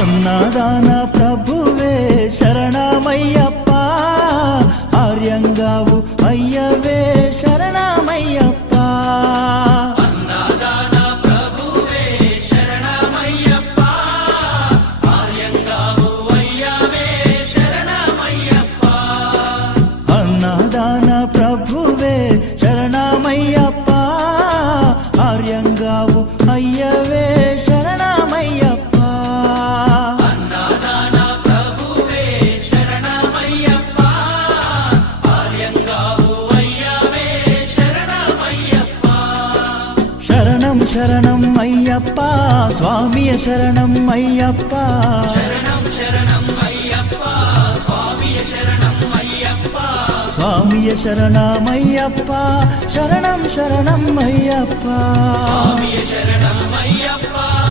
అన్నదాన ప్రభువే శరణమయ్యప్ప, ఆర్యంగావు అయ్యవే శరణమయ్యప్ప. అన్నదాన ప్రభువే శరణమయ్యప్ప, ఆర్యంగావు అయ్యవే శరణమయ్యప్ప. అన్నదాన ప్రభువే శరణమయ్యప్ప, ఆర్యంగావు అయ్యవే శరణమయ్యప్ప. అన్నదాన ప్రభువే శరణమయ్యప్ప, ఆర్యంగావు అయ్యవే శరణమయ్యప్ప. శరణం శరణం అయ్యప్ప, స్వామియ శరణం అయ్యప్ప. శరణం శరణం అయ్యప్ప, స్వామియ శరణం అయ్యప్ప. స్వామియ శరణమయ్యప్ప, శరణం శరణం అయ్యప్ప. స్వామియ శరణం అయ్యప్ప,